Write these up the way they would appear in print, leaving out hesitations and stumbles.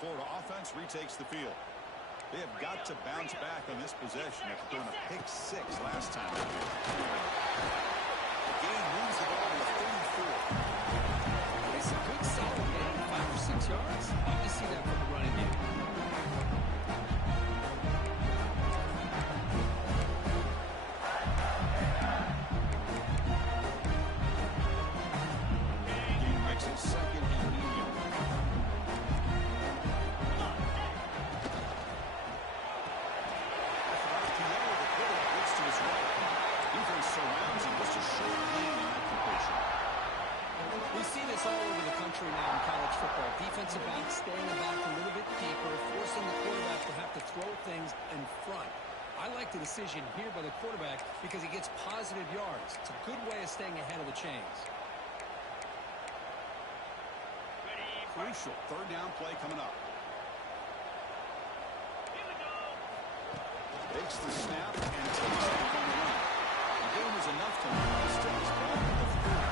Florida offense retakes the field. They have got to bounce back on this possession after throwing a pick 6 last time. The game moves the ball to 34. It's a good solid game, 5 or 6 yards. Love to see that from the running game. Game makes it second and medium. Surrounds him, just a short gain in that completion. We see this all over the country now in college football. Defensive backs staying back a little bit deeper, forcing the quarterback to have to throw things in front. I like the decision here by the quarterback because he gets positive yards. It's a good way of staying ahead of the chains. Crucial third down play coming up. Takes the snap and takes off on the run. The game is enough to stick his ball to the field.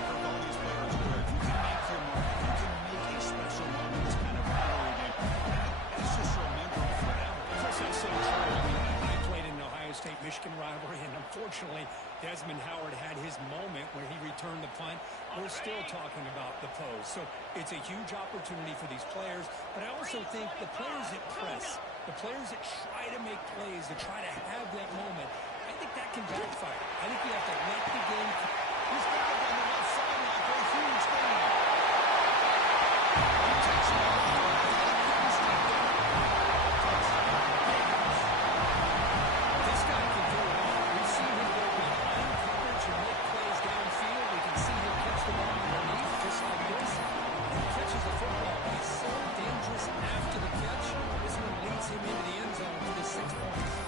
For all these players where you can make your mark, you can make a special moment in this kind of rivalry game. It's just remembered forever. That's so true. I played in the Ohio State-Michigan rivalry, and unfortunately, Desmond Howard had his moment where he returned the punt. We're still talking about the pose. So it's a huge opportunity for these players, but I also think the players that press, the players that try to make plays, that try to have that moment, I think that can backfire. I think you have to let the game. He's got it on the left sideline for a huge game. This guy can do it all. We've seen him go behind coverage and make plays downfield. We can see him catch the ball underneath just like this. He catches the football. He's so dangerous after the catch. This one leads him into the end zone for the 6 points.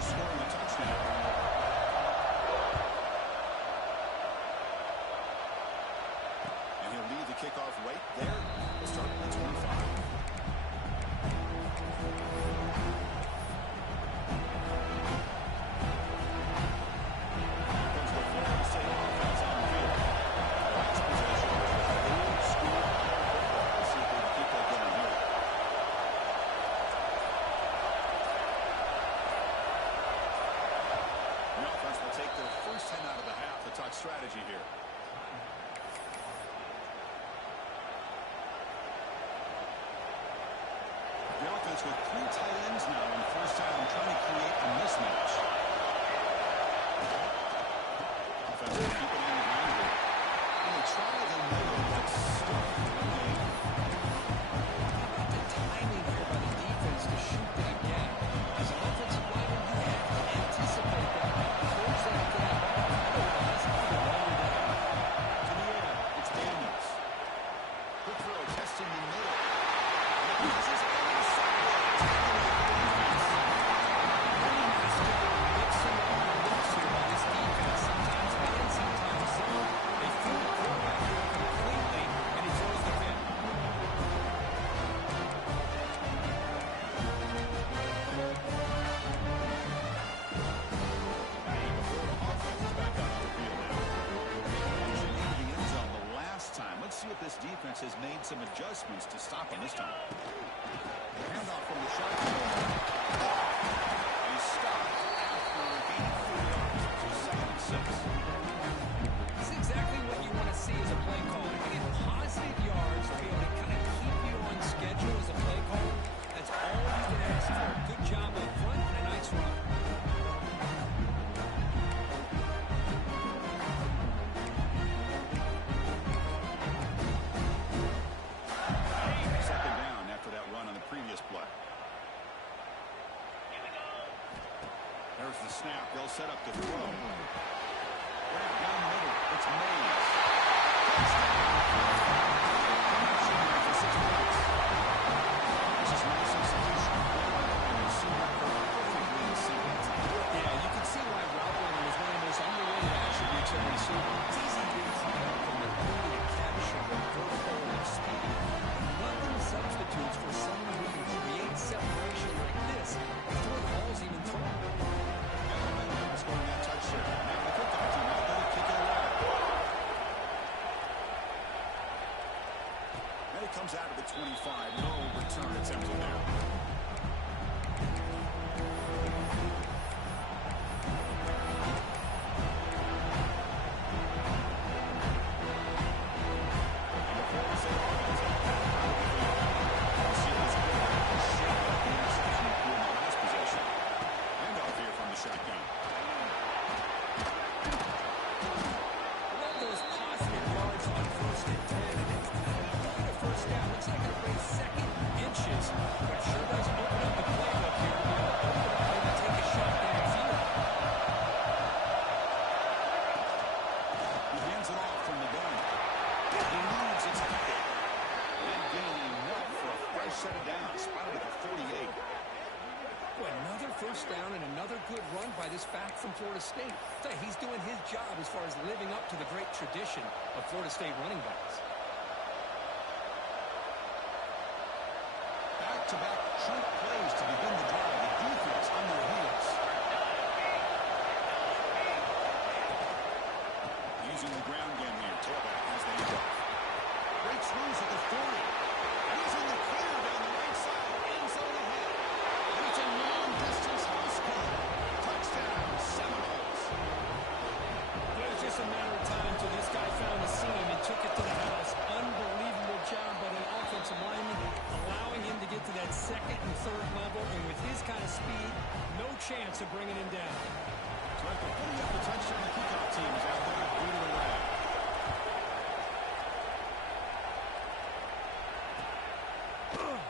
Scoring a touchdown. And he'll lead the kickoff right there. We'll start at 25. Strategy here. The offense with 3 tight ends now on first down, trying to create a mismatch. Offense will keep it on the ground here. And they try the middle, but stuck in the game. How about the timing here by the defense to shoot that gap? As an offensive lineman, you have to anticipate that, close that gap. Otherwise, it's Daniels. Quick throw, testing the middle. Defense has made some adjustments to stop him this time. Handoff from the shotgun. He stopped after gaining 4 yards. So 7 and 6. This is exactly what you want to see as a play caller. You get positive yards to be able to kind of keep you on schedule as a play caller. That's all you can ask for. Good job up front and a nice run. There's the snap. They'll set up the throw. Right down the middle. It's Mays. Touchdown. For 6 points. This is nice execution. And you see that perfectly in sync. Yeah, you can see why route running is one of the most underrated attributes of a receiver. It's easy to get caught up in the ability to capture the vertical and speed. Nothing substitutes for someone who can create separation like this before the ball's even thrown. Scoring that touchdown. Now the kickoff team out there to kick it away. comes out of the 25. No return attempted there. Set it down, spotted at the 48. Well, another first down and another good run by this back from Florida State. He's doing his job as far as living up to the great tradition of Florida State running backs. Back-to-back short plays to begin the drive. The defense on their heels. Using the ground game here. Tailback has the handoff. Breaks loose at the 40. He's in the clear down the right side. End zone ahead. And it's a long-distance house call. Touchdown, Seminoles. It was just a matter of time until this guy found the seam and took it to the house. Unbelievable job by the offensive lineman, allowing him to get to that second and third level. And with his kind of speed, no chance of bringing him down. So after putting up the touchdown, the kickoff team is out there blue to the red.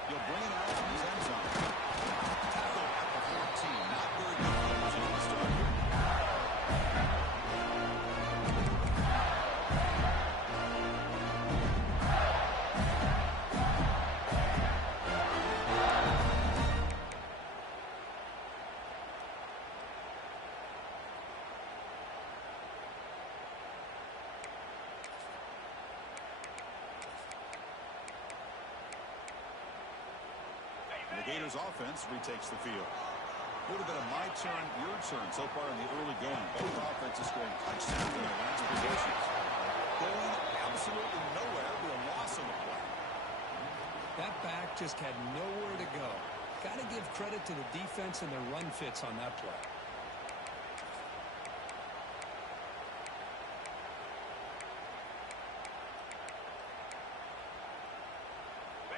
He'll bring it out from his end zone. Tackle at the 14. Not very good coverage in the start here. The Gators offense retakes the field. A little bit of my turn, your turn so far in the early going. Both offenses scoring touchdowns in their last possessions. Going absolutely nowhere with a loss on the play. That back just had nowhere to go. Got to give credit to the defense and their run fits on that play.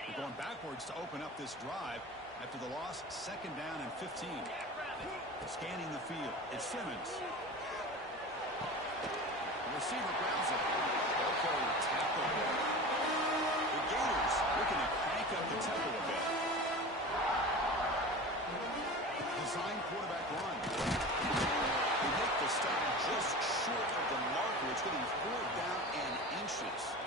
They're going backwards to open up this drive after the loss. Second down and 15. Scanning the field. It's Simmons. The receiver grabs it. Okay, tackle. The Gators looking to crank up the tempo a bit. Design quarterback run. They make the stop just short of the marker. It's getting 4th down and inches.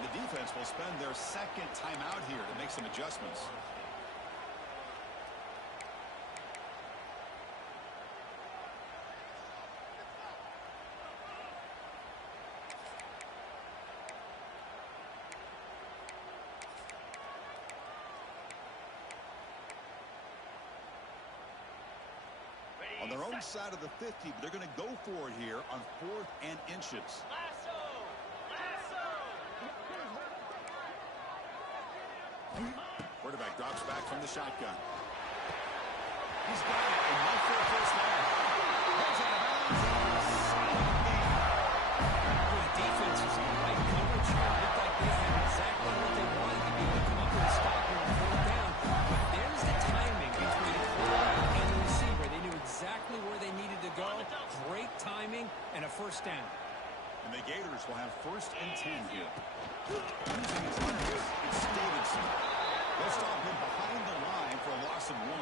The defense will spend their second timeout here to make some adjustments. On their own side of the 50, but they're going to go for it here on 4th and inches. Quarterback drops back from the shotgun. He's got it. Enough for a first down. Goes out of bounds. The defense is in the right coverage here. It looked like they had exactly what they wanted to be able to come up with a stop here and pull it down. But there's the timing between the quarterback and the receiver. They knew exactly where they needed to go. Great timing and a first down. And the Gators will have 1st and 10 here. Using his legs, it's Davidson. They'll stop him behind the line for a loss of 1.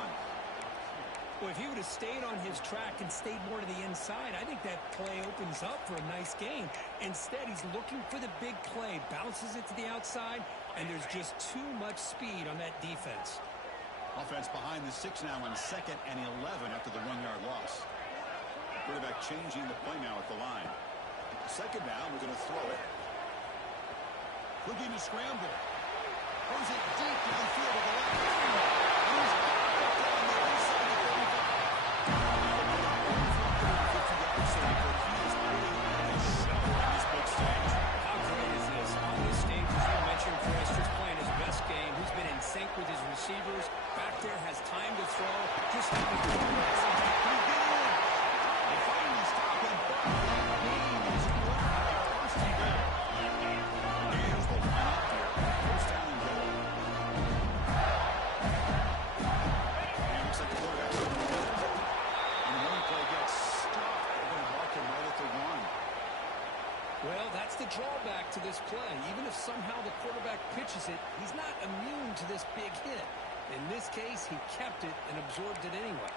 Well, if he would have stayed on his track and stayed more to the inside, I think that play opens up for a nice gain. Instead, he's looking for the big play, bounces it to the outside, and there's just too much speed on that defense. Offense behind the 6 now on 2nd and 11 after the 1-yard loss. Quarterback changing the play now at the line. 2nd down, we're going to throw it. Looking to scramble. Throws it deep downfield to the left. And he's back on the other side of the 35. So he is putting on a show on this big stage. How great is this? On this stage, as you mentioned, Chris, just playing That's the drawback to this play. Even if somehow the quarterback pitches it, he's not immune to this big hit. In this case, he kept it and absorbed it anyway.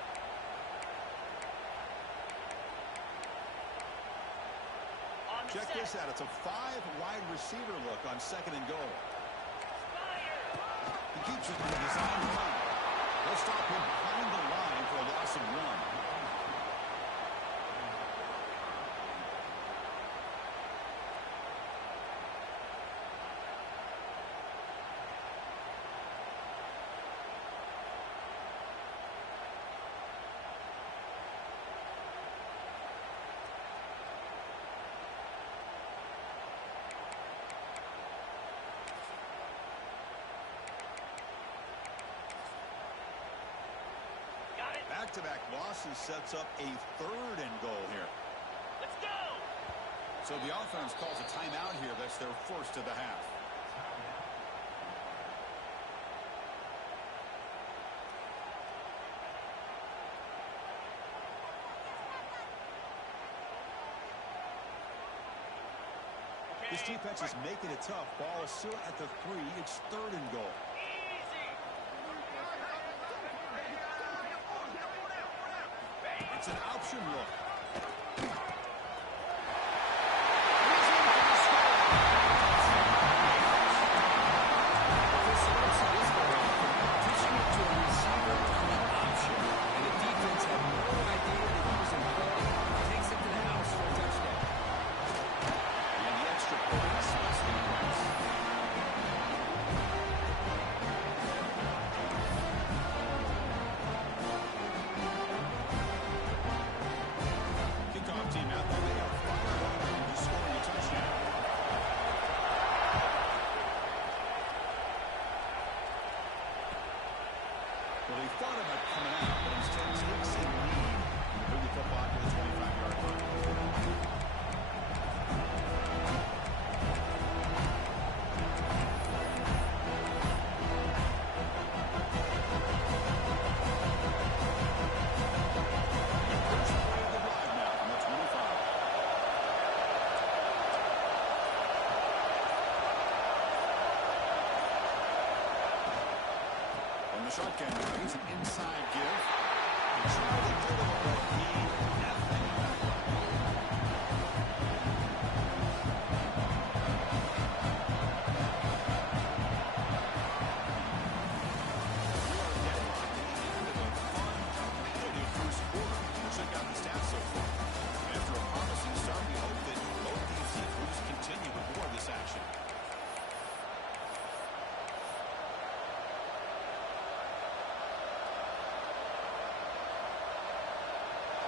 Check this out. It's a 5-wide receiver look on 2nd and goal. He keeps it on the design run. They'll stop him behind the line for a loss of 1. Back-to-back losses sets up a 3rd and goal here. Let's go! So the offense calls a timeout here. That's their first of the half. This defense is making it tough. Ball is still at the 3. It's 3rd and goal. It's an option look. Well, he thought about coming out, but instead takes a lead and bring the football to the 25-yard line. First play of the drive now from the 25. From the shotgun, he's an inside give. He tried to get it, but he nothing. We are deadlocked at the end of a fun, competitive first quarter. Check out the stats so far. After a promising start, we hope that both these teams will just continue with more of this action.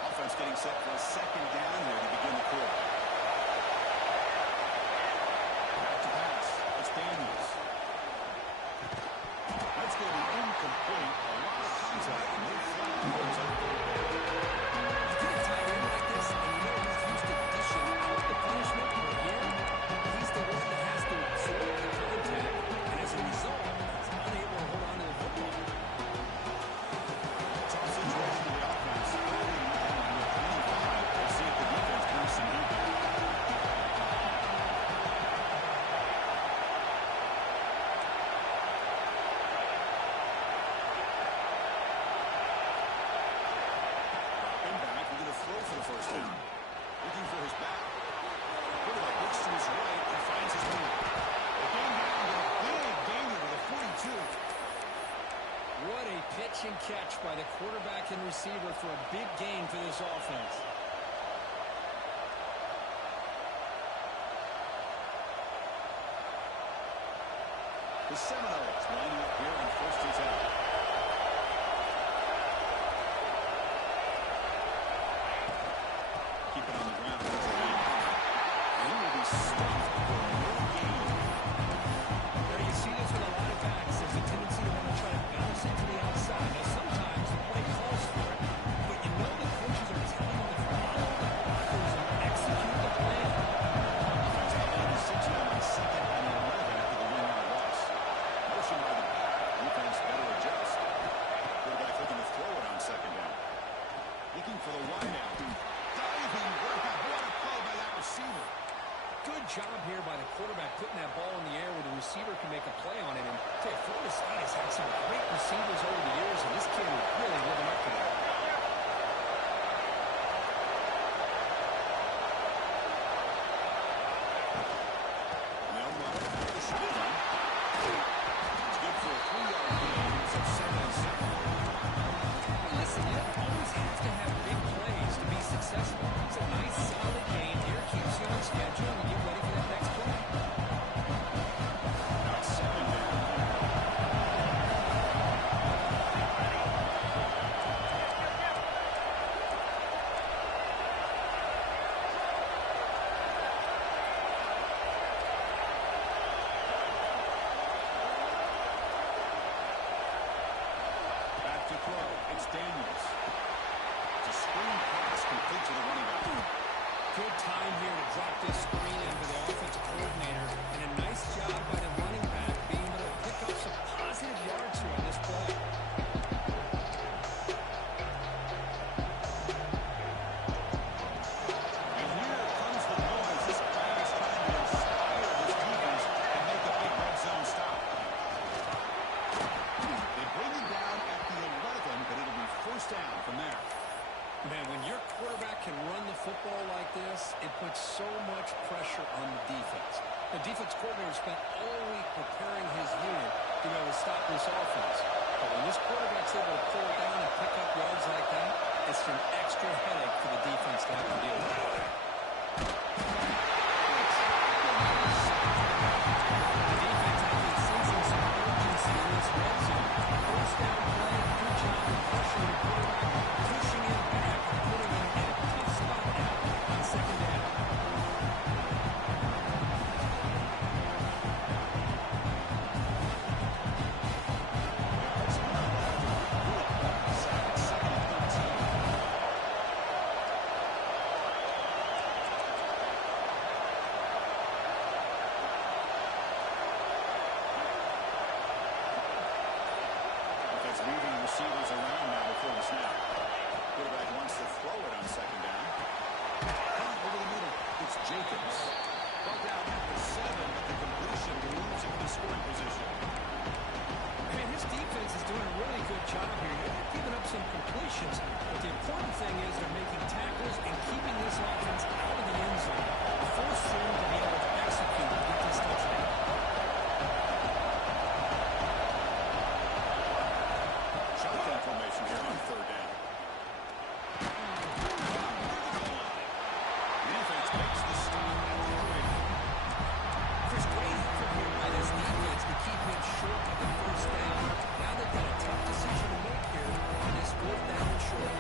Offense getting set for a 2nd down here to begin the quarter. Back to pass. It's Daniels. That's going to be incomplete. A lot of contact. No flag goes up. You get a tight end like this, and you know he's used to dishing out the punishment, but here, he's the one that has to absorb the contact, and as a result, he's unable to hold on to the football. Tough situation to the offense. Early on with 25. We'll see if the defense brings some heat back. Dropping back. We're going to throw for the first down. Looking for his back. Quarterback looks to his right and finds his man. They gain down to a big gainer to the 42. What a pitch and catch by the quarterback and receiver for a big gain for this offense. The Seminoles lining up here on 1st and 10. Keep it on the ground. And he will be stopped for no gain. Now you see this with a lot of backs. There's a tendency to want to try to bounce it to the outside. Now sometimes the play calls for it, but you know the coaches are telling them to follow the blockers and execute the plan. Defensive line is 6 now on 2nd and 11 after the 1-yard loss. Motion by the back. Defense better adjust. Quarterback looking to throw it on 2nd down. Looking for the wideout. Diving grab. What a play by that receiver. Good job here by the quarterback putting that ball in the air where the receiver can make a play on it. And I tell you, Florida State has had some great receivers over the years, and this kid is really living up to that. Listen, you don't always have to have big plays to be successful. It's a nice, solid game here. Keeps you on schedule and get ready for that next play. Second down. Back to throw. It's Daniels. It's a screen pass complete to the running back. Good time here to drop this screen into the offensive coordinator. And a nice job by the running back being able to pick up some positive yards here on this play. And here comes the noise. This crowd is trying to inspire this defense and make a big red zone stop. They bring it down at the 11, but it'll be first down from there. Man, when your quarterback can run the football like this, it puts so much pressure on the defense. The defense coordinator spent all week preparing his unit to be able to stop this offense. But when this quarterback's able to pull it down and pick up yards like that, it's an extra headache for the defense to have to deal with. The defense has been sensing some urgency in this red zone. First down play, good job of pressuring the quarterback, pushing him back and putting him in a tough spot now on second down. Offense moving receivers around now before the snap. Quarterback wants to throw it on second down. Over the middle, it's Jacobs. Brought down at the 7, but the completion moves him to scoring position. Man, his defense is doing a really good job here. They're giving up some completions, but the important thing is they're making tackles and keeping this offense out of the end zone. Force them to be able to execute and get this touchdown. Shotgun formation here on third down. The defense makes the stop at the 3. Chris, great effort here by this defense to keep him short of the first down. Now they've got a tough decision to make here on this fourth down and short.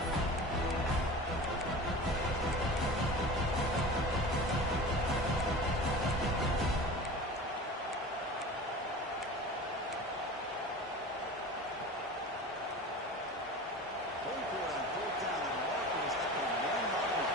Holford on fourth down, and Martin is at the 1-yard line.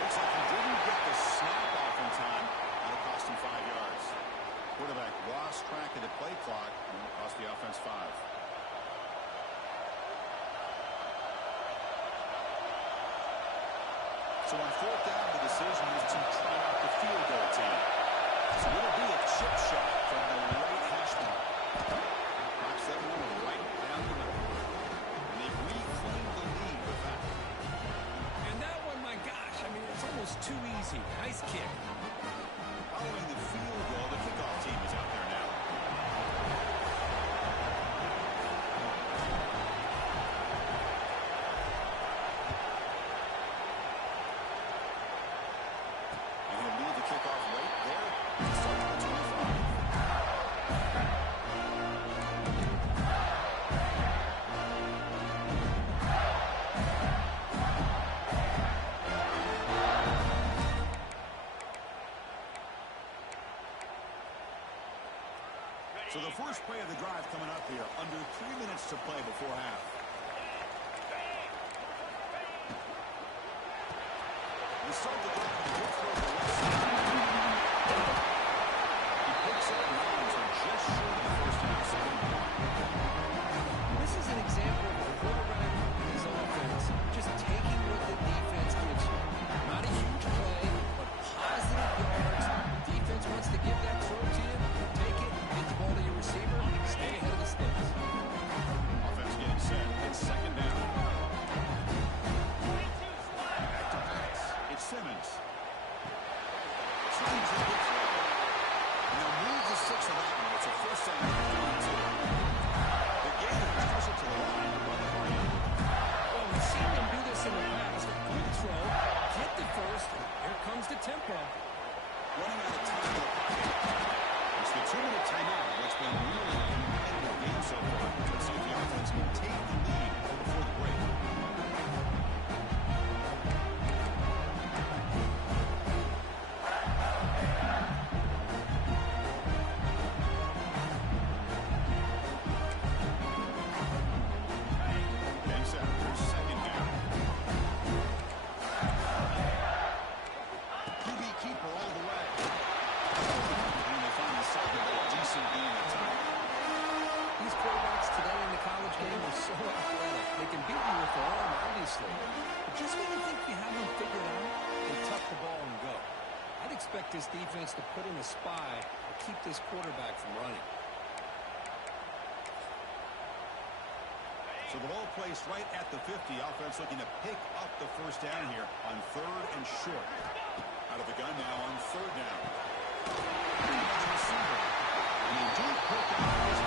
Looks like he didn't get the snap off in time. That'll cost him 5 yards. Quarterback lost track of the play clock, and it'll cost the offense 5. So on fourth down, the decision is to try out the field goal team. So it'll be a chip shot from the right hash mark. Knocks that one right down the middle. And they've reclaimed the lead with that. And that one, my gosh, I mean, it's almost too easy. Nice kick. Following the field goal, the kickoff team is out there now. And he'll lead the kickoff right there. Start at the 25. So the first play of the drive coming up here, under 3 minutes to play before half. We start the drive with a good throw to the left side. running out of time in the pocket. It's the 2-minute timeout. What's been really a competitive game so far. Let's see if the offense can take the lead before the break. Expect this defense to put in a spy to keep this quarterback from running. So the ball placed right at the 50. Offense looking to pick up the first down here on 3rd and short. Out of the gun now on 3rd down. The receiver. And they do pick up this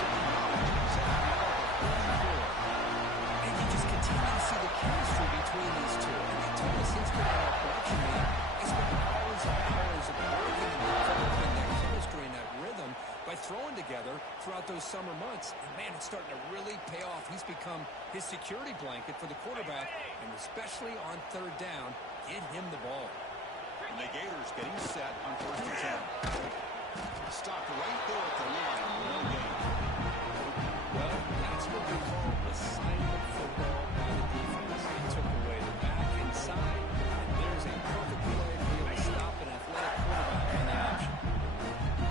and you just continue to see the chemistry between these two. And they told us since we're on our production meeting, they spent hours and hours of working and developing that chemistry and that rhythm by throwing together throughout those summer months. And, man, it's starting to really pay off. He's become his security blanket for the quarterback, and especially on 3rd down, get him the ball. And the Gators getting set on 1st and 10. Stopped right there at the line. No gain. Well, that's what we call assignment football by the defense. They took away the back inside, and there's a perfect play to be able to stop an athletic quarterback on the option.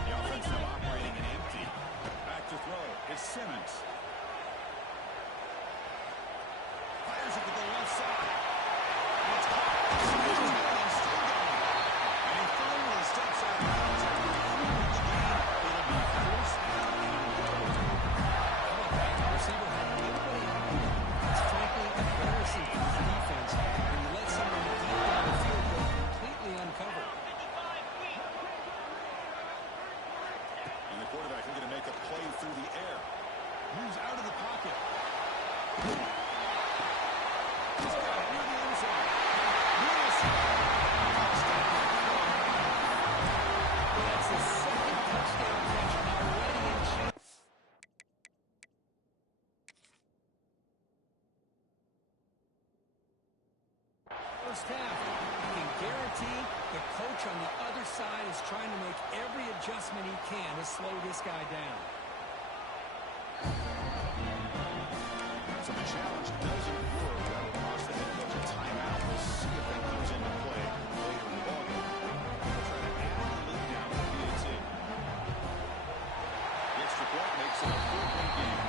The offense now operating an empty. Back to throw. It's Simmons. Fires it to the left side. And it's caught. And still going. And he finally steps out of bounds after a huge gain. It'll be 4th down and 1. How about that? The receiver had nobody on him. It's frankly embarrassing for his defense when you let someone deep down the field go completely uncovered. And the quarterback looking to make a play through the air. Moves out of the pocket. He's got it near the end zone. That's the 2nd touchdown catch already in shape. First half, you can guarantee the coach on the other side is trying to make every adjustment he can to slow this guy down. So the challenge doesn't work. That will cost the head coach a timeout. We'll see if that comes into play later in the ballgame. They'll try to add the lead now with the PAT. The extra point makes it a 4-point game.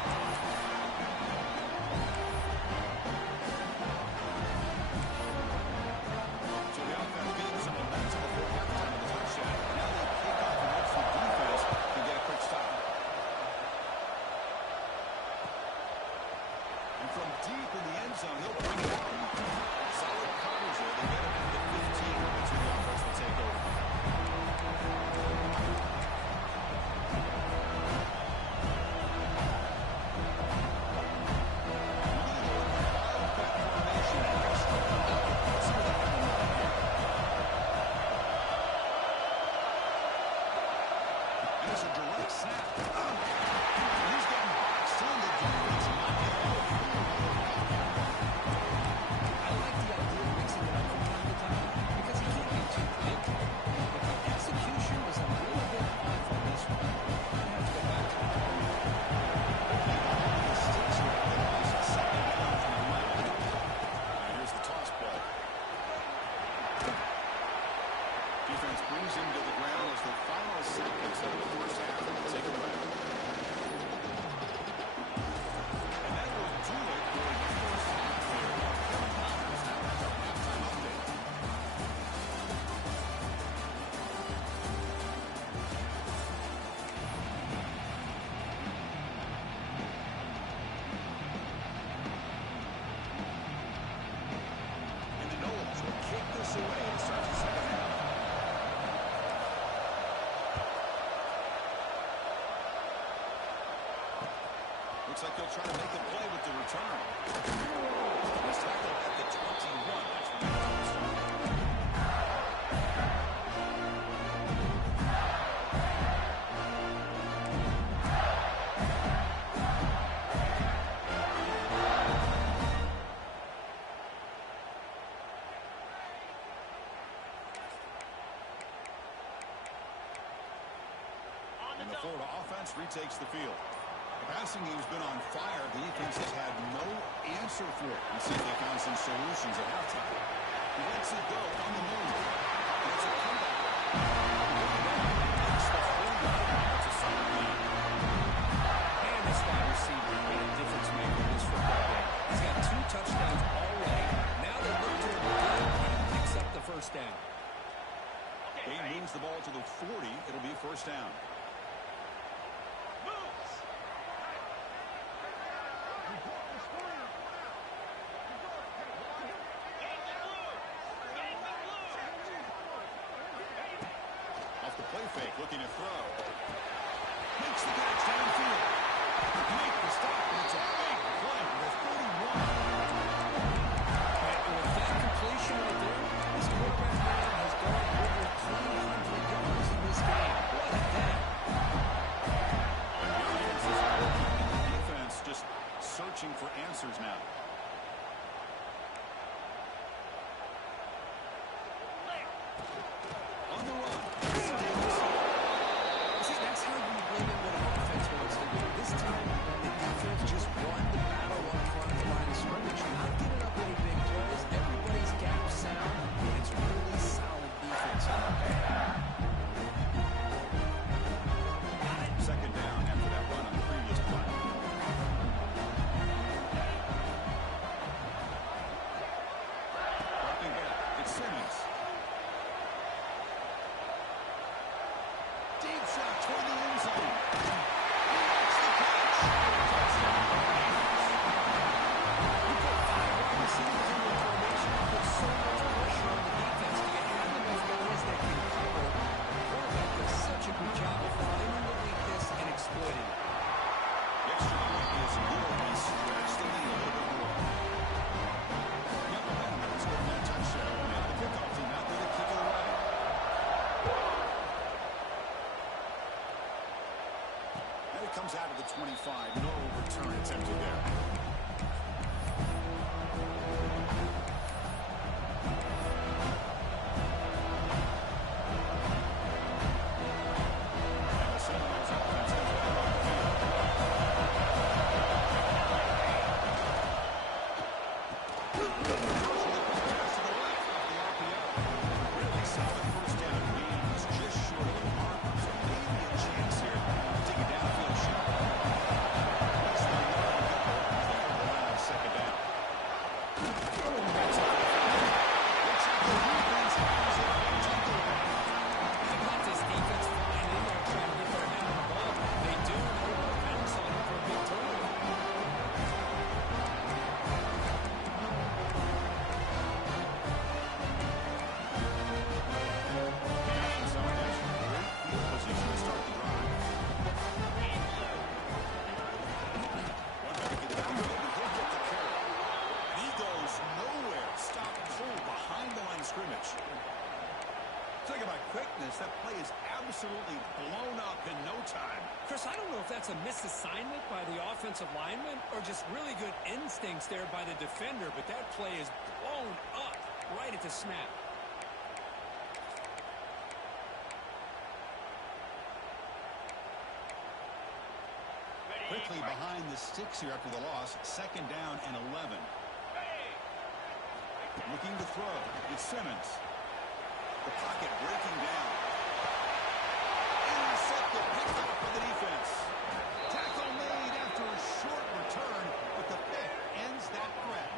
So the offense getting some momentum before halftime of the touchdown. Now they kick off and hope the defense can get a quick stop. And from deep in the end zone, he'll bring it out. Solid coverage there. They get it into the 15. That's where the offense will take over. And it's a direct snap. He's getting boxed in. The defense knocking it out. I like the idea of mixing it up from time to time because he can't be too predictable. But the execution was a little bit off on this one. I have to go back to it. Here's the toss play. Defense brings him to the ground as the final seconds of the first half. Take it back. And that will do it for the first half here. Kevin Powers now with our halftime update. And the Knowles will kick this away to start the second half. Looks like they'll try to make a play with the return. He's tackled at the 21. That's where the start. And the Florida offense retakes the field. The passing game's been on fire. The defense has had no answer for it. Let's see if they found some solutions at halftime. He lets it go on the move. It's a comeback. That's the fullback. That's a solid lead. And this wide receiver made a difference maker in this football game. He's got 2 touchdowns already. Now they look to him again, and he picks up the first down. He moves the ball to the 40. It'll be first down. Off the play fake, looking to throw. Makes the catch downfield. Make the stop, and it's a big play with 41. And with that completion right there, this quarterback now has gone over 300 yards in this game. What a day. The defense just searching for answers now. On the run. See, that's how you win it what an offense wants to do. This time, the defense just won the battle up front of the line of scrimmage. Not giving up any big plays. Everybody's gap sound. It's really solid defense on that ball. Second down after that run on the previous play. Dropping back. It's Simmons. Deep shot toward the end zone. He makes the catch. Touchdown. You put 5 wide receivers in your formation, you put so much pressure on the defense. Do you have enough guys that can cover? The quarterback does such a good job of finding the weakness and exploiting it. The extra point is good. He stretched the lead a little bit more. Got momentum after scoring that touchdown. And the kickoff team out there to kick it away. And it comes out of the 25. No return attempted there. And the Seminoles offense has been on the field. Pass to the left off the RPO. Really solid first down gain. He's just short of the marker, so maybe a chance here to take a downfield shot. Less than 1 to go. He's the line on second down. That's up. Looks like the defense has it on takeaway. How about this defense flying in there trying to get their hand on the ball? They do, and they want to pounce on it for a big turnover. And so it has great field position to start the drive. One back in the backfield, and he'll get the carry. He goes nowhere. Stop cold behind the line of scrimmage. Talk about quickness. That play is absolutely blown up in no time. Chris, I don't know if that's a misassignment by the offensive lineman or just really good instincts there by the defender, but that play is blown up right at the snap. Quickly behind the sticks here after the loss. Second down and 11. Looking to throw. It's Simmons. The pocket breaking down. Intercepted. Picked off by the defense. Tackle made after a short return, but the pick ends that threat.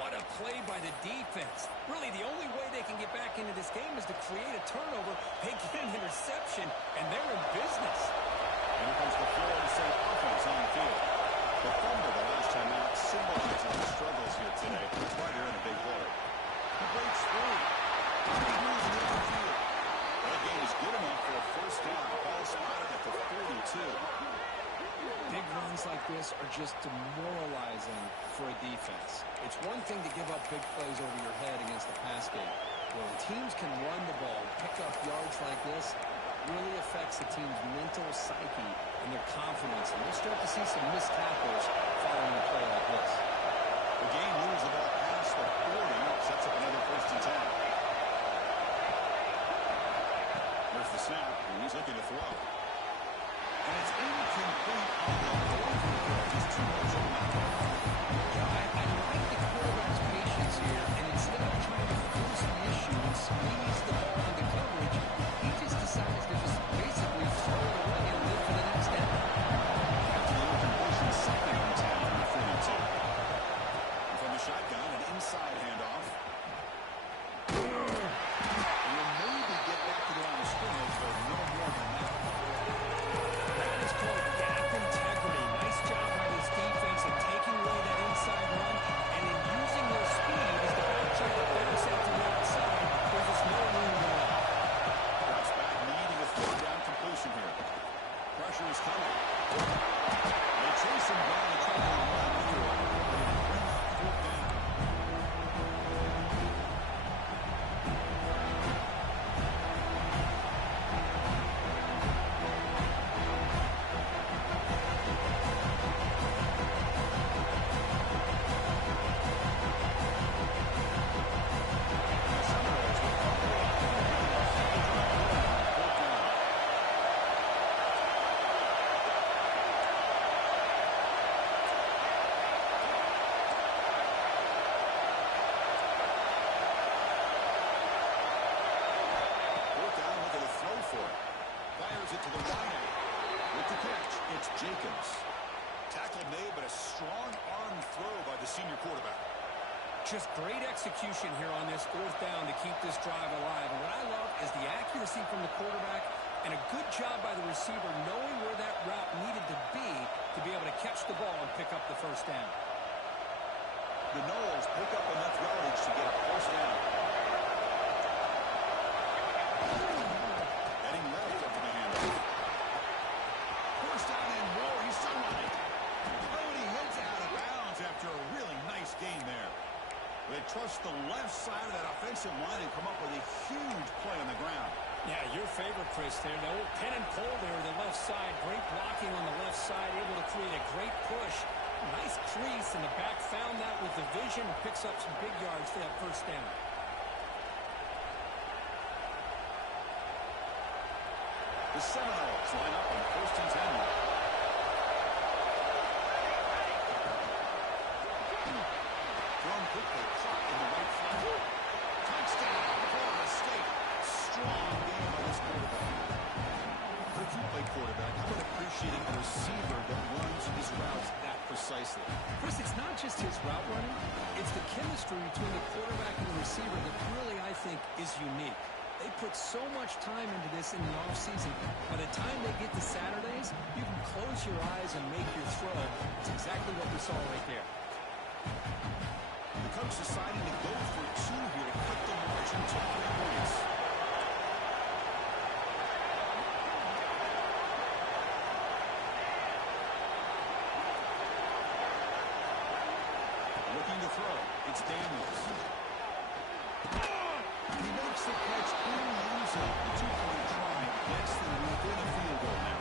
What a play by the defense. Really, the only way they can get back into this game is to create a turnover. They get an interception, and they're in business. And here comes the Florida State offense on the field. The fumble the last time out symbolizes the struggles here today. That's why they're in a big hole. He breaks free. He moves in the field. That game is good enough for a first down. Ball spotted at the 42. Big runs like this are just demoralizing for a defense. It's one thing to give up big plays over your head against the pass game. When teams can run the ball, pick up yards like this, really affects the team's mental psyche and their confidence. And we'll start to see some missed tackles following a play like this. The game moves the ball past the 40. Sets up another first and 10. There's the snap, and he's looking to throw. And it's incomplete on the fourth. Just too much of a I like the quarterback's patience here, and instead of trying to force the issue and squeeze the ball into coverage, he just decides to just basically throw it away and live for the next down. After the completion, second and 10 on the 42. And from the shotgun, an inside handoff. And will maybe get back to the line of scrimmage, but no more than that. That is called gap integrity. Nice job by this defense in taking away that inside run and in using their speed as the back the pass out to the outside. There's just no room to run. Drops back, needing a third down completion here. Pressure is coming. They chase him down and try to run through it. Bring up fourth down. Jacobs. Tackle made, but a strong arm throw by the senior quarterback. Just great execution here on this fourth down to keep this drive alive. And what I love is the accuracy from the quarterback and a good job by the receiver knowing where that route needed to be able to catch the ball and pick up the first down. The Noles pick up enough yardage to get a first down. Heading left after the handoff. First down and more. He's still running. Oh, and he heads out of bounds after a really nice gain there. They trust the left side of that offensive line and come up with a huge play on the ground. Yeah, your favorite, Chris, there. The old pin and pull there, the left side. Great blocking on the left side, able to create a great push. Nice crease, and the back found that with the vision and picks up some big yards for that first down. The Seminoles line up on first and 10. Thrown quickly, caught in the right flank. Touchdown, Florida State. Strong game by this quarterback. If you play quarterback, how about appreciating a receiver that runs his routes that precisely? Chris, it's not just his route running. It's the chemistry between the quarterback and the receiver that really, I think, is unique. They put so much time into this in the offseason. By the time they get to Saturdays, you can close your eyes and make your throw. It's exactly what we saw right there. The coach deciding to go for two here to cut the margin to 3 points. Looking to throw. It's Daniels. He makes the catch in the end zone. The 2-point try gets them within a field goal now.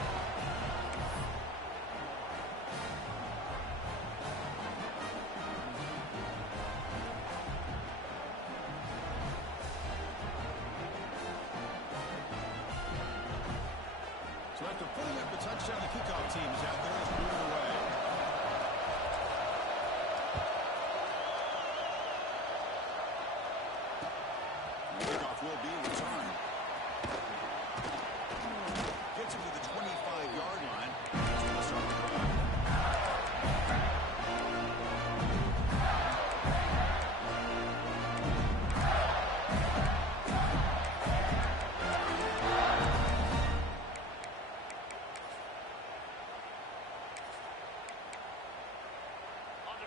So after putting up the touchdown, the kickoff team is out there and moving away. Will be returned. Gets him to the 25-yard line. That's going to start the drive.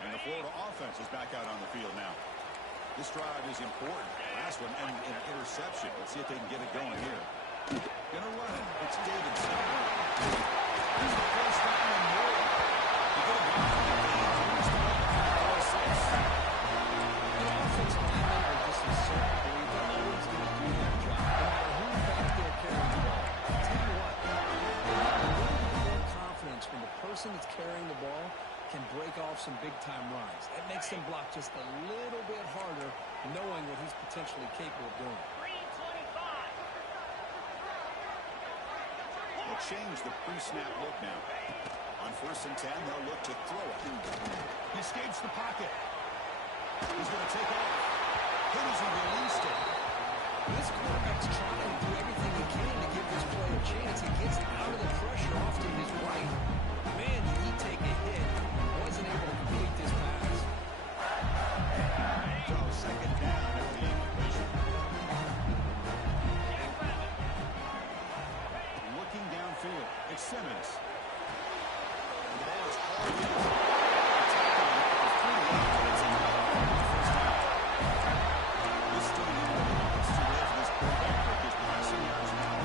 And the Florida offense is back out on the field now. This drive is important. Last one, and an interception. Let's see if they can get it going here. Gonna run it. It's Davidson. He's the first down and more. To get it back. The offensive linemen are just a certain breed. They're always going to do their job, no matter who's back there carrying the ball. I'll tell you what, they have a little bit more confidence when the person that's carrying the ball can break off some big-time runs. That makes them block just a little bit harder, knowing what he's potentially capable of doing. They'll change the pre-snap look now. On 1st and 10, they'll look to throw it. He escapes the pocket. He's going to take off. Hit as he released it. This quarterback's trying to do everything he can to give this player a chance. He gets out of the pressure off to his right. Man, did he take a hit. Wasn't able to complete this pass. So 2nd down after the incompletion. Looking downfield, it's Simmons. The ball is hauled in. This team wants to live this quarterback with his passing yards now.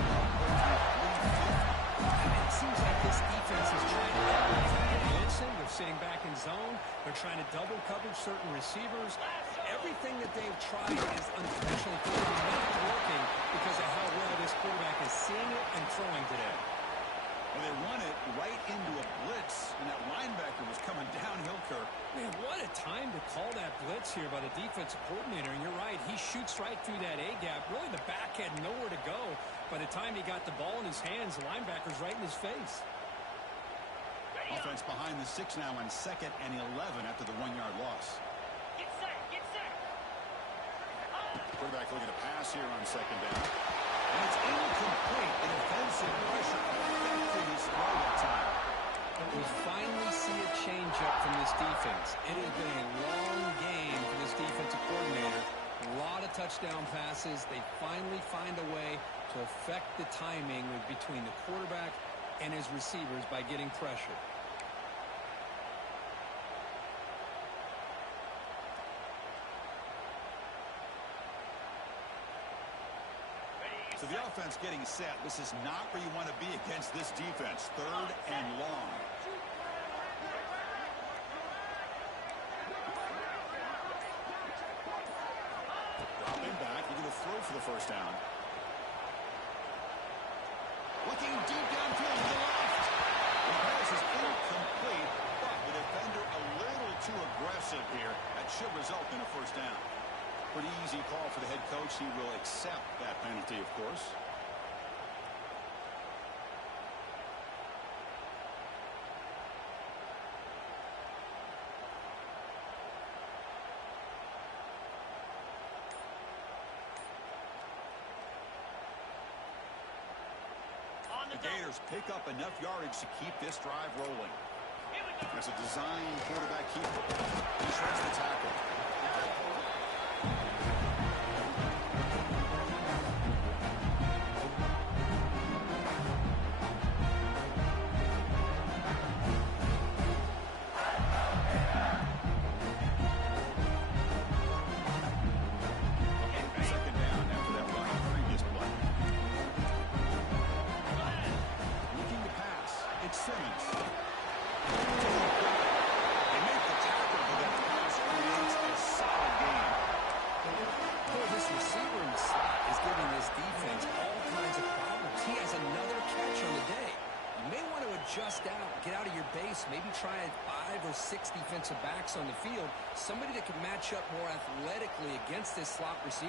It seems like this defense is trying to Blitzing, they're sitting back in zone. They're trying to double cover certain receivers. Everything that they've tried is unfortunately not working because of how well this quarterback is seeing it and throwing today. Well, they run it right into a blitz, and that linebacker was coming downhill, Kirk. Man, what a time to call that blitz here by the defensive coordinator. And you're right, he shoots right through that A-gap. Really, the back had nowhere to go. By the time he got the ball in his hands, the linebacker's right in his face. Offense behind the 6 now on 2nd and 11 after the 1-yard loss. Get set, get set. Quarterback looking to pass here on 2nd down. And it's incomplete. An offensive pressure affected his throw that time. We finally see a change-up from this defense. It has been a long game for this defensive coordinator. A lot of touchdown passes. They finally find a way to affect the timing between the quarterback and his receivers by getting pressure. So the offense getting set. This is not where you want to be against this defense. 3rd and long. Dropping back. You're going to throw for the 1st down. Looking deep downfield to the left. The pass is incomplete, but the defender a little too aggressive here. That should result in a 1st down. Pretty easy call for the head coach. He will accept that penalty, of course. The Gators pick up enough yardage to keep this drive rolling. As a design quarterback keeper, he shreds the tackle. Just out, get out of your base, maybe try 5 or 6 defensive backs on the field, somebody that can match up more athletically against this slot receiver.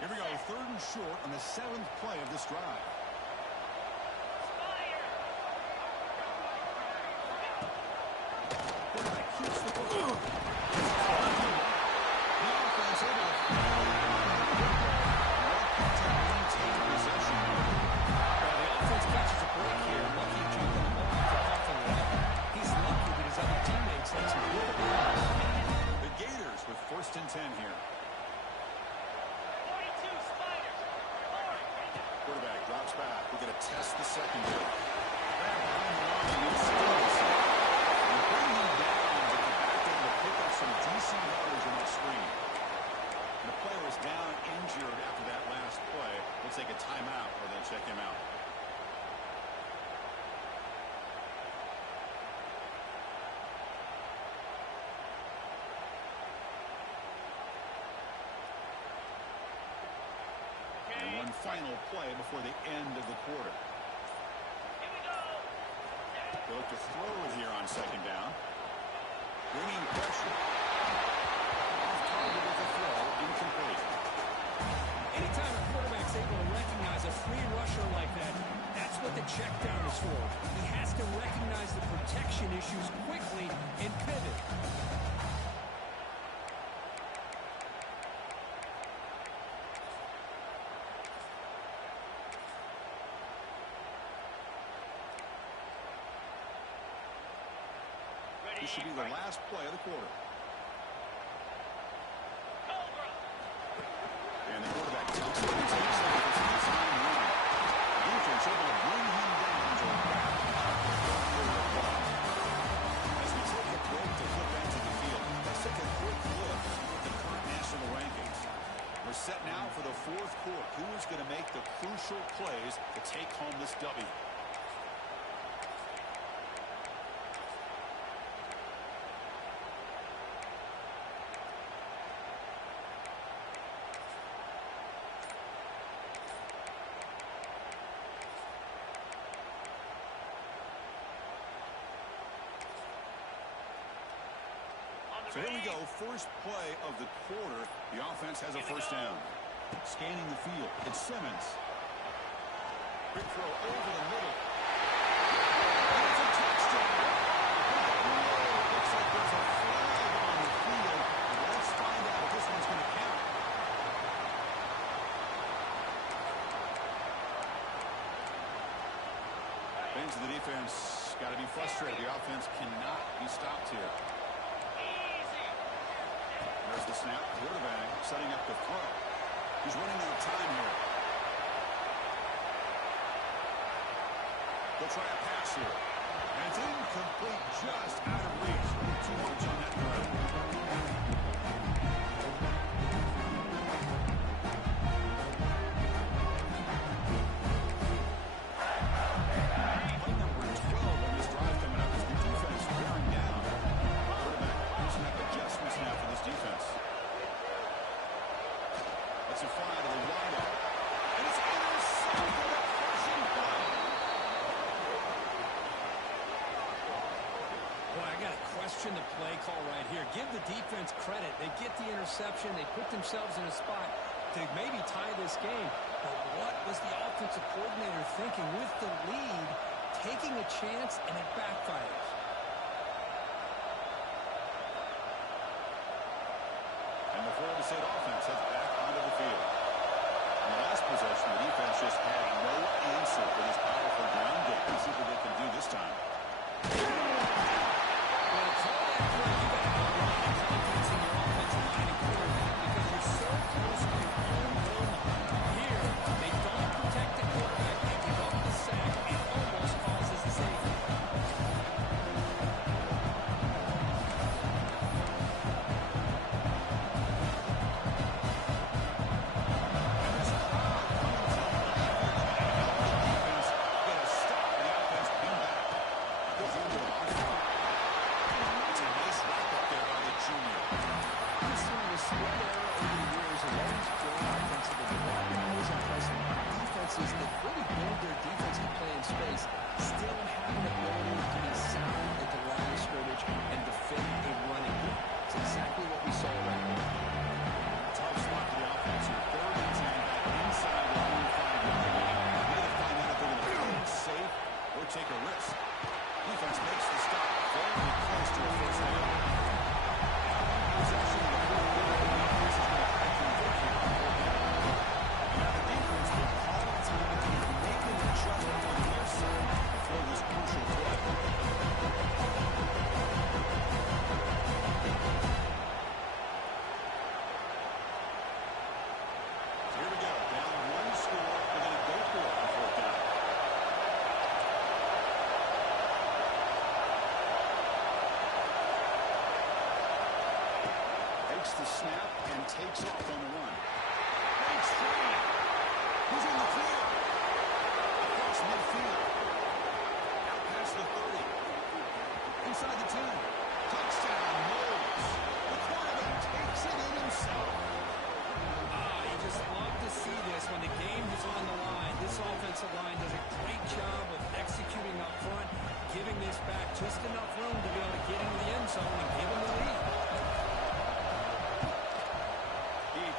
Here we go, 3rd and short on the 7th play of this drive. Quarterback keeps the ball. The offense able to catches a break here. Lucky jumping the ball for Huffing it up. He's lucky that his other teammates let some good balls. The Gators with 1st and 10 here. 42 Spiders. Quarterback drops back. We're going to test the secondary. Back behind the line and steals it. And bring him down, but the back able to pick up some decent yardage on that screen. And the player is down injured after that last play. We'll take a timeout or they'll check him out. One final play before the end of the quarter. Here we go. They look to throw it here on 2nd down. Bringing pressure. Off target with a throw, incomplete. Anytime a quarterback's able to recognize a free rusher like that, that's what the check down is for. He has to recognize the protection issues quickly and pivot. This should be the last play of the quarter. And the quarterback takes it and takes it. It's an inside run. The defense able to bring him down to a back. As we take a break to flip back to the field, let's take a quick look at the current national rankings. We're set now for the fourth quarter. Who is going to make the crucial plays to take home this W? So here we go, first play of the quarter. The offense has a first down. Scanning the field, it's Simmons. Big throw over the middle. And it's a touchdown. Looks like there's a flag on the field. Let's find out if this one's going to count. Fans of the defense got to be frustrated. The offense cannot be stopped here. There's the snap. Quarterback setting up the throw. He's running out of time here. They'll try a pass here. And it's incomplete, just out of reach. Too much on that throw. Play number 12 on this drive coming up is the defense bearing down. Quarterback using up adjustments now for this defense. That's a fly to the wideout. And it's intercepted. A crushing play. Boy, I got to question the play call right here. Give the defense credit. They get the interception. They put themselves in a spot to maybe tie this game. But what was the offensive coordinator thinking with the lead, taking a chance, and it backfires? And the Florida State offense heads back onto the field. In the last possession, the defense just had no answer for this powerful ground game. Let's see what they can do this time. Well, to call that play, you got to have a lot of confidence in your offensive line and quarterback because you're so close to your own goal line. Here, they don't protect the quarterback. They give up the sack. It almost causes a safety. Take a risk. Defense makes the stop. Very close to a first down. Possession of the fourth quarter. The offense is going to try to convert here. Now the defense will call a timeout and make an adjustment on their side for this crucial play. So here we go. Down one score. They're going to go for it on fourth down. The snap and takes off on the run. Breaks free. He's in the field. Across midfield. Out past the 30. Inside the 10. Touchdown, Knowles. The quarterback takes it in himself. You just love to see this when the game is on the line. This offensive line does a great job of executing up front, giving this back just enough room to be able to get into the end zone and give them the lead.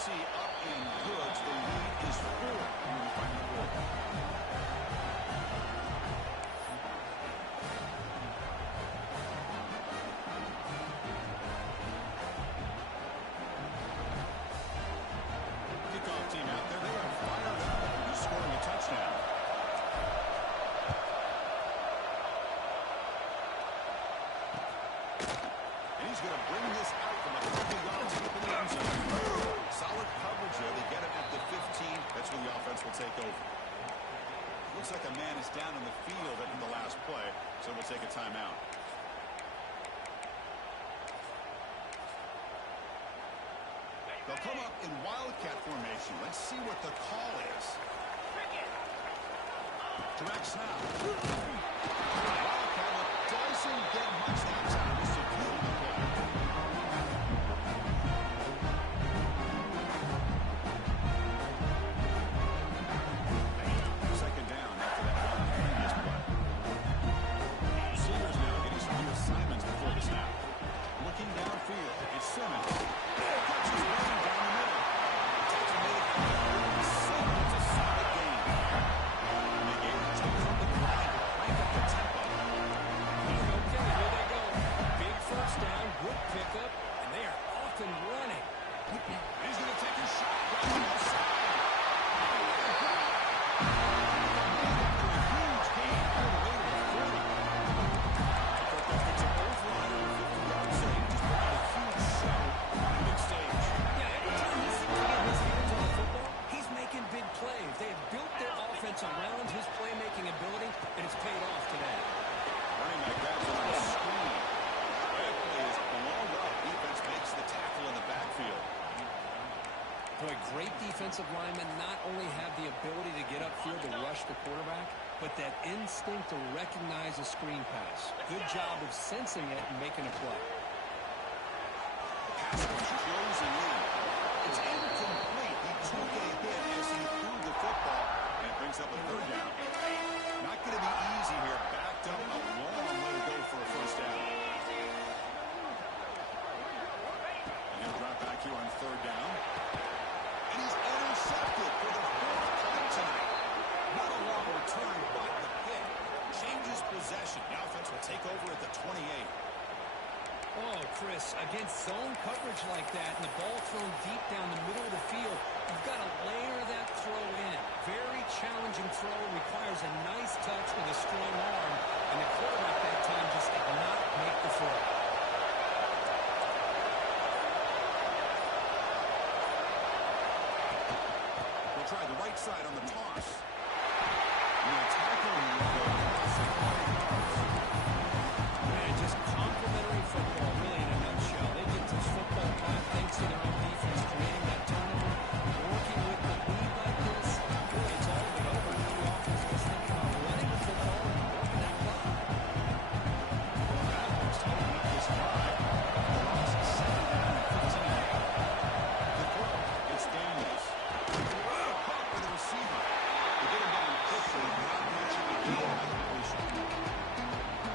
Up and good. The lead score on the final quarter. Kickoff team out there. They are fired up. He's scoring a touchdown. And he's going to bring this out from a couple yards deep in the end zone. Solid coverage there. They get him at the 15. That's where the offense will take over. Looks like a man is down in the field after the last play, so we'll take a timeout. They'll come up in Wildcat formation. Let's see what the call is. Direct snap. Wildcat doesn't get much that time. Just a few on the play. Second down after that run previous play. Receivers now getting some new assignments before the snap. Looking downfield. It's Simmons. Catches running down the middle. Takes a minute. Simmons, a solid game. They gave the team from the ground to crank up the tempo. Okay, here they go. Big first down, good pickup, and they are off and running. He's going to take a shot right on the side. After a huge gain all the way to the 40. Because it's a both runner and 50-yard save. Just put on a huge show on the big stage. Yeah, every time he seems to get his hands on the football, he's making big plays. They have built their offense around his playmaking ability, and it's paid off today. Running back grabs it on the screen. That play is blown up. Defense makes the tackle in the backfield. Boy, great defensive linemen not only have the ability to get upfield to rush the quarterback, but that instinct to recognize a screen pass. Good job of sensing it and making a play. The pass was closing in. It's incomplete. He took a hit as he threw the football, and it brings up a third down. Not going to be easy here. Backed up a long way to go for a first down. And he'll drop back here on third down. And he's intercepted for the fourth time tonight. Not a long return, but the pick changes possession. The offense will take over at the 28. Oh, Chris, against zone coverage like that and the ball thrown deep down the middle of the field, you've got to layer that throw in. Very challenging throw, requires a nice touch with a strong arm, and the quarterback that time just did not make the throw. We'll try the right side on the toss. And the tackle will go across the 5 yards. Man, just complimentary football, really, in a nutshell. They get this football back thanks to their own defense, creating that turnover, working with the lead like this. Boy, it's all but over when the offense was thinking about running the football and working that clock. Adams taking up this drive. Across second down and 15. The throw. It's Daniels. Caught by the receiver. They get him down quickly. Not much of a gain on the completion.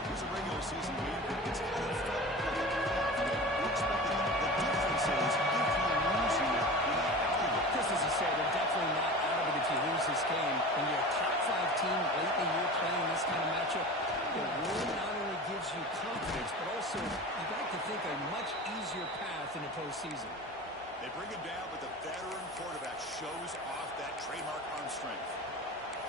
Here's a regular season game. It's kind of felt like a playoff game. We expected the differences if you lose here, you're not out of it. Just as you said, they're definitely not out of it if you lose this game. When you're a top 5 team late in the year playing this kind of matchup, the win not only gives you confidence, but also you'd like to think a much easier path in the postseason. They bring him down, but the veteran quarterback shows off that trademark arm strength.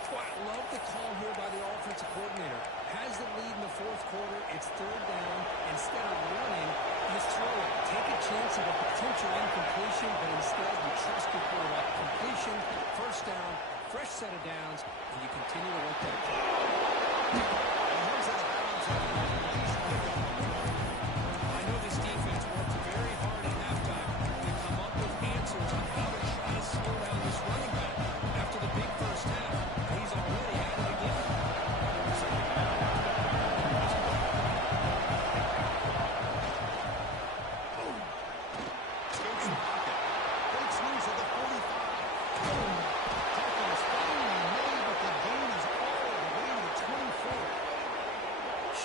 Boy, I love the call here by the offensive coordinator. Has the lead in the fourth quarter. It's third down. Instead of running, you throw it. Take a chance of a potential incompletion, but instead you trust your quarterback. Completion, first down, fresh set of downs, and you continue to work that play. And here's out of bounds on the completion. I know this defense worked very hard at halftime to come up with answers on how to try to slow down this running back after the big first half. He's already at it again. Escapes the pocket. Breaks loose at the 45. Tackle is finally made, but the gain is all the way to the 24.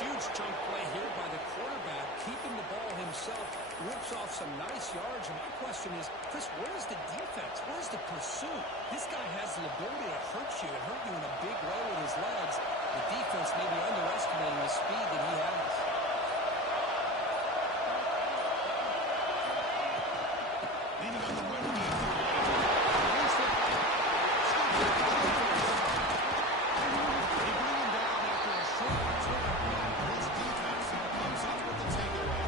Huge chunk play here by the quarterback, keeping the ball himself, rips off some nice yards. And my question is, Chris, where's the defense? Where's the pursuit? This guy has the ability to hurt you and hurt you in a big way with his legs. The defense may be underestimating the speed that he has. Leaning on the running game. They bring him down after a short return. This defense comes up with the takeaway.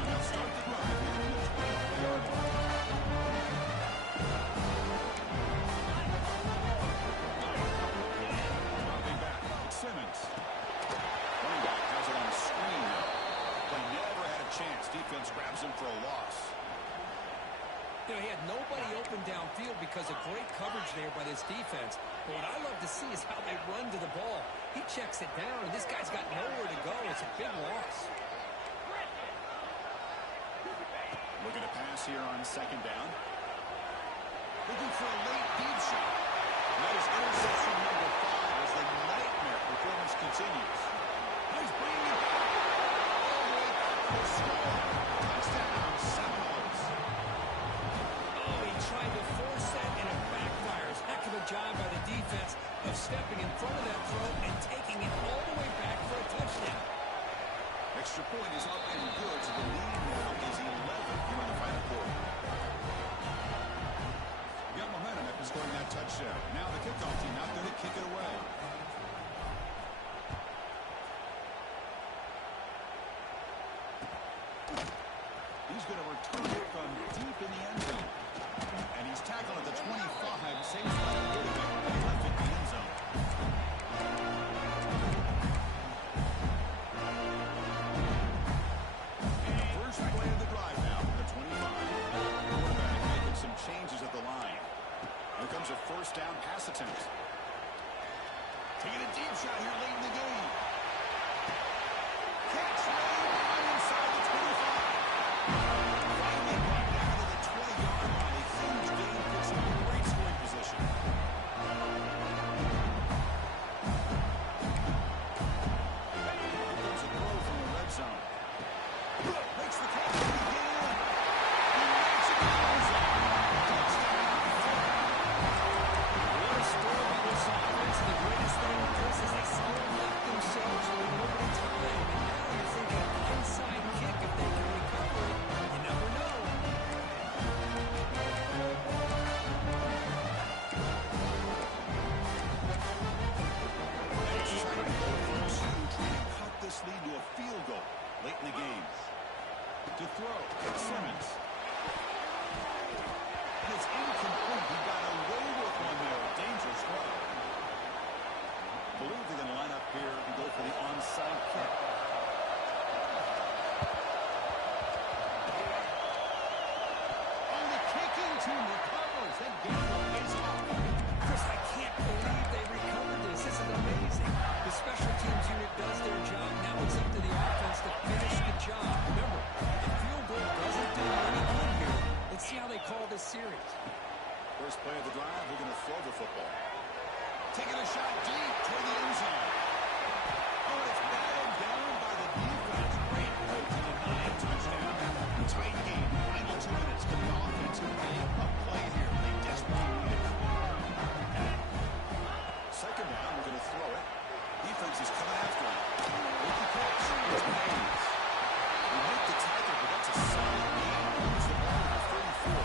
They'll start the drive here from the 24-yard line. Dropping back, Simmons. Running back has it on the screen now. Play never had a chance. Defense grabs him for a loss. You know, he had nobody open downfield because of great coverage there by this defense. But what I love to see is how they run to the ball. He checks it down, and this guy's got nowhere to go. It's a big loss. Looking to pass here on second down. Looking for a late deep shot. That is interception number 5 as the nightmare performance continues. He's bringing it back. All the way back for a score. Touchdown, Seminoles. Oh, he tried to force that, and it backfires. Heck of a job by the defense of stepping in front of that throw and taking it all the way back for a touchdown. Extra point is up and good, so the lead now is 11 here in the final quarter. Got momentum after scoring that touchdown. Now the kickoff team out there to kick it away. He's going to return it from deep in the end zone. And he's tackled at the 25, saves by a bit of it, and he left it in the end zone. First play of the drive now from the 25. Quarterback making some changes at the line. Here comes a first down pass attempt. Taking a deep shot here late in the game. Catch made on inside the 25. Finally brought down to the 20-yard line. A huge gain puts him in great scoring position. Here comes a throw from the red zone. Makes the catch and he get in. He makes it in the end zone. Touchdown. What a story by this offense. The greatest thing with this is they still left themselves with limited time. And now you're thinking onside kick if they can recover it. You never know. Exciting goal for FSU, trying to cut this lead to a field goal late in the game. To throw, Simmons. And it's incomplete. He got away with one there. A dangerous throw. Believe they're going to line up here and go for the onside kick. Oh, the kicking team recovers. That gamble pays off. Chris, I can't believe they recovered this. This is amazing. The special teams unit does their job. Now it's up to the offense to finish the job. Remember, the field goal doesn't do any good here. Let's see how they call this series. First play of the drive, we're going to throw the football. Taking a shot deep toward the end zone. Oh, it's batted down by the defense. Great play to deny a touchdown. Tight game. Final 2 minutes. The offense to make a play here. They desperately need it. Second down, we're going to throw it. Defense is coming after him. With the catch, it's Hayes. We make the tackle, but that's a solid game. Moves the ball to the 34.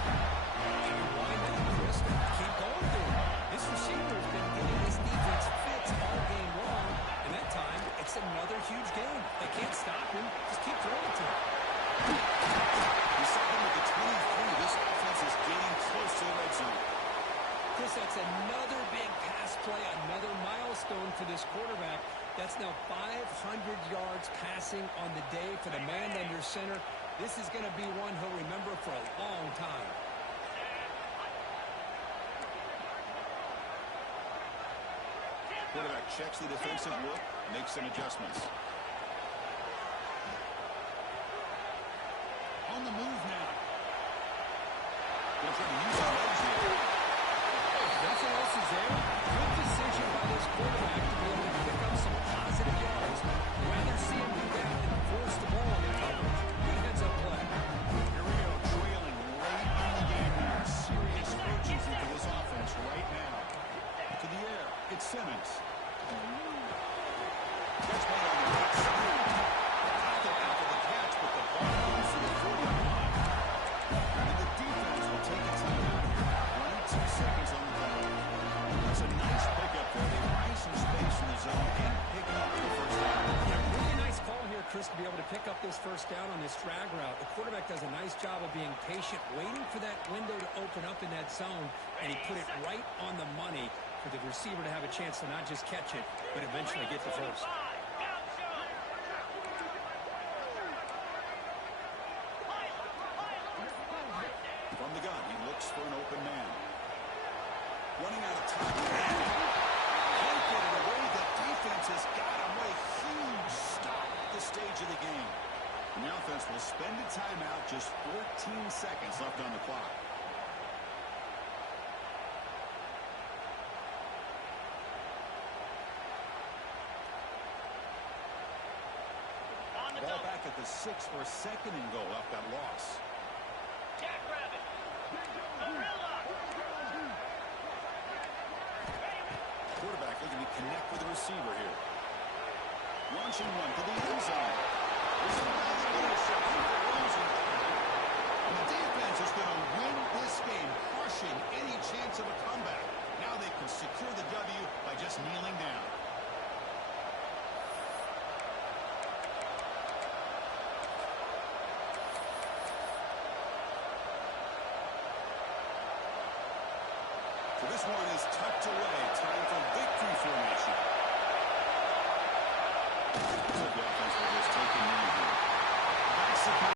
Why not, Chris? Keep going through it. This receiver has been giving this defense fits all game long, and that time it's another huge game. They can't stop him. Just keep throwing to him. He's second with the 23. This offense is getting close to the red zone. Chris, that's another big pass play, another milestone for this quarterback. That's now 500 yards passing on the day for the man under center. This is going to be one he'll remember for a long time. Quarterback checks the defensive look, makes some adjustments. On the move now. They'll try to use their legs here. If nothing else is there, good decision by this quarterback to be able to pick up some positive yards. Rather see him do that than force the ball into coverage. Good heads-up play. Here we go, trailing late in the game here. Serious urgency for this offense right now. To the air, it's Simmons. Catch made on the outside. Tackle after the catch, but the ball goes to the 40-yard line. And the defense will take a timeout here. 22 seconds on the clock. That's a nice pickup there. They buy some space in the zone and pick up the first down. Yeah, really nice call here, Chris, to be able to pick up this first down on this drag route. The quarterback does a nice job of being patient, waiting for that window to open up in that zone, and he put it right on the money for the receiver to have a chance to not just catch it, but eventually get the first. From the gun, he looks for an open man. Running out of time. Can't get it away. The defense has got him with a huge stop at this stage of the game. And the offense will spend a timeout. Just 14 seconds left on the clock. Ball back at the 6 for a second and goal off that loss. Jackrabbit. Gorilla. Quarterback looking to connect with the receiver here. Launching one to the end zone. There's another interception for Rosenthal. And the defense is going to win this game, crushing any chance of a comeback. Now they can secure the W by just kneeling down. So this one is tucked away. Time for victory formation. Looks like the offense will just take a knee here. Backs the